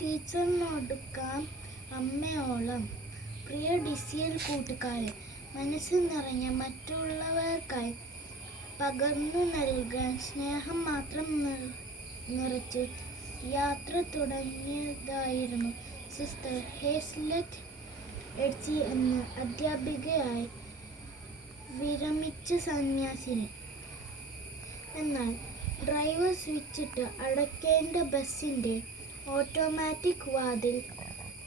ടീച്ചറിനോടുക്കാം അമ്മയോളം. പ്രിയ ഡിസിയൽ കൂട്ടുകാരെ, മനസ്സ് നിറഞ്ഞ മറ്റുള്ളവർക്കായി പകർന്നു നൽകാൻ സ്നേഹം മാത്രം നിറച്ച് യാത്ര തുടങ്ങിയതായിരുന്നു സിസ്റ്റർ ഹേസ്ലെറ്റ് എഡ്സി എന്ന അധ്യാപികയായി വിരമിച്ച സന്യാസിനി. എന്നാൽ ഡ്രൈവർ സ്വിച്ചിട്ട് അടയ്ക്കേണ്ട ബസ്സിൻ്റെ ഓട്ടോമാറ്റിക് വാതിൽ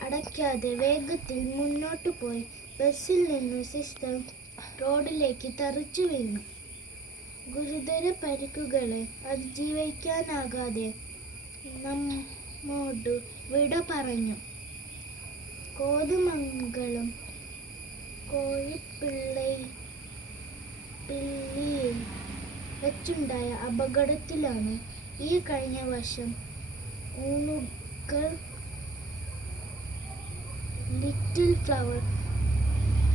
അടയ്ക്കാതെ വേഗത്തിൽ മുന്നോട്ട് പോയി ബസ്സിൽ നിന്ന് സിസ്റ്റർ റോഡിലേക്ക് തെറിച്ചു വീണു. ഗുരുതര പരിക്കുകളെ അതിജീവിക്കാനാകാതെ നമ്മോട് വിട പറഞ്ഞു. കോതമംഗലം കോഴിപ്പിള്ളിയിൽ വെച്ചുണ്ടായ അപകടത്തിലാണ് ഈ കഴിഞ്ഞ വർഷം ഊന്നുകൽ ലിറ്റിൽ ഫ്ലവർ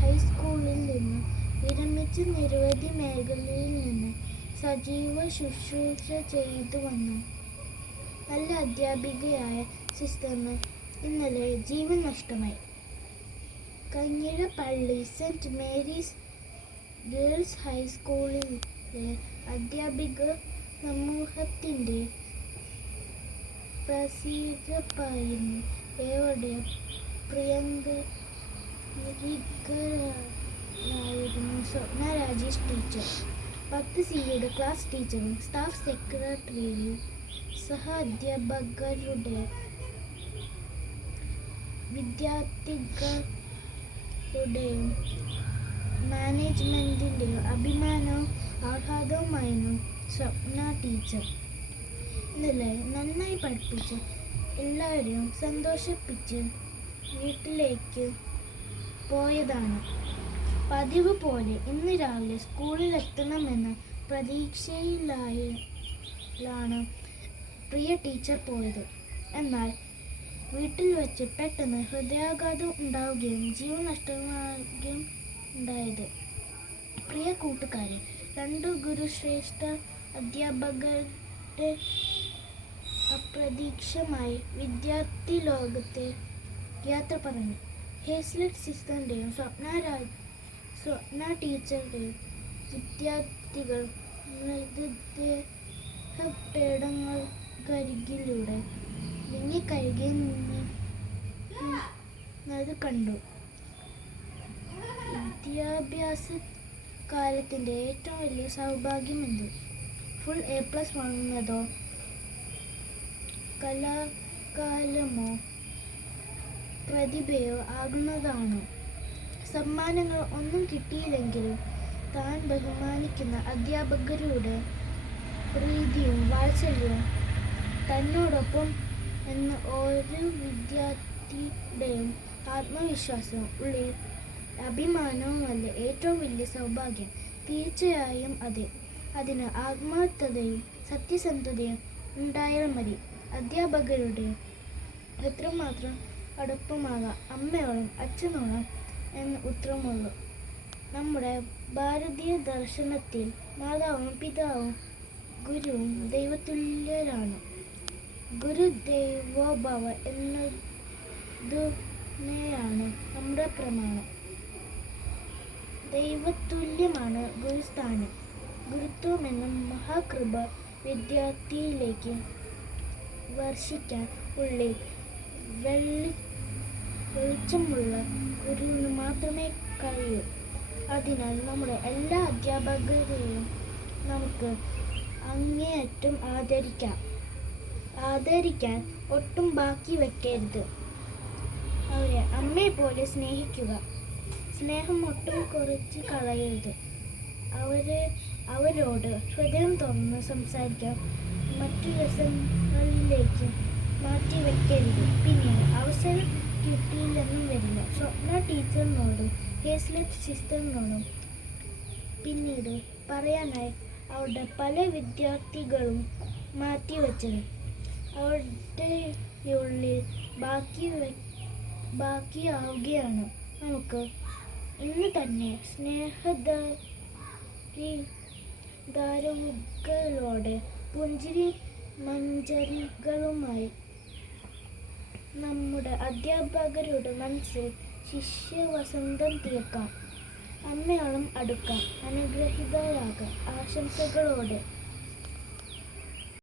ഹൈസ്കൂളിൽ നിന്ന് വിരമിച്ച് നിരവധി മേഖലയിൽ നിന്ന് സജീവ ശുശ്രൂഷ ചെയ്തു വന്ന നല്ല അധ്യാപികയായ സിസ്റ്ററിന് ഇന്നലെ ജീവൻ നഷ്ടമായി. കഞ്ഞിരപ്പള്ളി സെൻറ്റ് മേരീസ് ഗേൾസ് ഹൈസ്കൂളിലെ അധ്യാപിക സമൂഹത്തിൻ്റെ പ്രസിദ്ധപ്പായിരുന്നു ഏവരുടെ പ്രിയങ്കരികരായിരുന്നു സ്വപ്ന രാജേഷ് ടീച്ചർ. 10 സിയുടെ ക്ലാസ് ടീച്ചറും സ്റ്റാഫ് സെക്രട്ടറിയും സഹ അധ്യാപകരുടെ വിദ്യാർത്ഥികളുടെയും മാനേജ്മെൻറ്റിൻ്റെയും അഭിമാനവും ആഹ്ലാദവുമായിരുന്നു സ്വപ്ന ടീച്ചർ. ഇന്നലെ നന്നായി പഠിപ്പിച്ച് എല്ലാവരെയും സന്തോഷിപ്പിച്ച് വീട്ടിലേക്ക് പോയതാണ്. പതിവ് പോലെ ഇന്ന് രാവിലെ സ്കൂളിലെത്തണമെന്ന പ്രതീക്ഷയിലാണ് പ്രിയ ടീച്ചർ പോയത്. എന്നാൽ വീട്ടിൽ വെച്ച് പെട്ടെന്ന് ഹൃദയാഘാതം ഉണ്ടാവുകയും ജീവൻ നഷ്ടമാവുകയും ഉണ്ടായത്. പ്രിയ കൂട്ടുകാരെ, 2 ഗുരുശ്രേഷ്ഠ അധ്യാപകരുടെ അപ്രതീക്ഷമായി വിദ്യാർത്ഥി ലോകത്തെ യാത്ര പറഞ്ഞു. ഹേസ്ലെറ്റ് സിസ്റ്ററിൻ്റെയും സ്വപ്ന ടീച്ചറുടെയും വിദ്യാർത്ഥികൾ മൃതദേഹപേടങ്ങൾക്കരികിലൂടെ വിങ്ങിക്കഴുകുന്നത് കണ്ടു. വിദ്യാഭ്യാസ കാലത്തിൻ്റെ ഏറ്റവും വലിയ സൗഭാഗ്യമെന്ത്? Full A+ വാങ്ങുന്നതോ കലാകാലമോ പ്രതിഭയോ ആകുന്നതാണോ? സമ്മാനങ്ങൾ ഒന്നും കിട്ടിയില്ലെങ്കിലും താൻ ബഹുമാനിക്കുന്ന അധ്യാപകരുടെ പ്രീതിയും വാത്സല്യവും തന്നോടൊപ്പം എന്ന ഓരോ വിദ്യാർത്ഥിയുടെയും ആത്മവിശ്വാസവും ഉള്ളിൽ അഭിമാനവുമല്ല ഏറ്റവും വലിയ സൗഭാഗ്യം? തീർച്ചയായും അതെ. അതിന് ആത്മാർത്ഥതയും സത്യസന്ധതയും ഉണ്ടായാൽ മതി. അധ്യാപകരുടെ എത്രമാത്രം അടുപ്പമാകാം അമ്മയോളം അച്ഛനോളം എന്ന് ഉത്തരമുള്ളൂ. നമ്മുടെ ഭാരതീയ ദർശനത്തിൽ മാതാവും പിതാവും ഗുരുവും ദൈവതുല്യരാണ്. ഗുരുദേവോഭവ എന്നതുതന്നെയാണ് നമ്മുടെ പ്രമാണം. ദൈവതുല്യമാണ് ഗുരുസ്ഥാനം. ഗുരുത്വം എന്ന മഹാകൃപ വിദ്യാർത്ഥിയിലേക്ക് വർഷിക്കാൻ ഉള്ളിൽ വെളിച്ചമുള്ള ഗുരുവിന് മാത്രമേ കഴിയൂ. അതിനാൽ നമ്മുടെ എല്ലാ അധ്യാപകരെയും നമുക്ക് അങ്ങേയറ്റം ആദരിക്കാൻ ഒട്ടും ബാക്കി വെക്കരുത്. അവരെ അമ്മയെപ്പോലെ സ്നേഹിക്കുക. സ്നേഹം ഒട്ടും കുറച്ച് കളയരുത്. അവരോട് ഹൃദയം തുറന്ന് സംസാരിക്കാൻ മറ്റു രസങ്ങളിലേക്ക് മാറ്റി വെക്കരുത്. പിന്നീട് അവസരം കിട്ടിയില്ലെന്നും വരില്ല. സ്വപ്ന ടീച്ചറിനോടും ഹേസ്ലെറ്റ് സിസ്റ്ററിനോടും പിന്നീട് പറയാനായി അവരുടെ പല വിദ്യാർത്ഥികളും മാറ്റിവെച്ചത് അവരുടെ ഉള്ളിൽ ബാക്കിയാവുകയാണ്. നമുക്ക് ഇന്ന് തന്നെ സ്നേഹദാരുകളോടെ പുഞ്ചിരി മഞ്ചരികളുമായി നമ്മുടെ അധ്യാപകരുടെ മനസ്സിൽ ശിഷ്യവസന്തം തീർക്കാം. അമ്മയോളം അടുക്കാം. അനുഗ്രഹീതരാകാം. ആശംസകളോടെ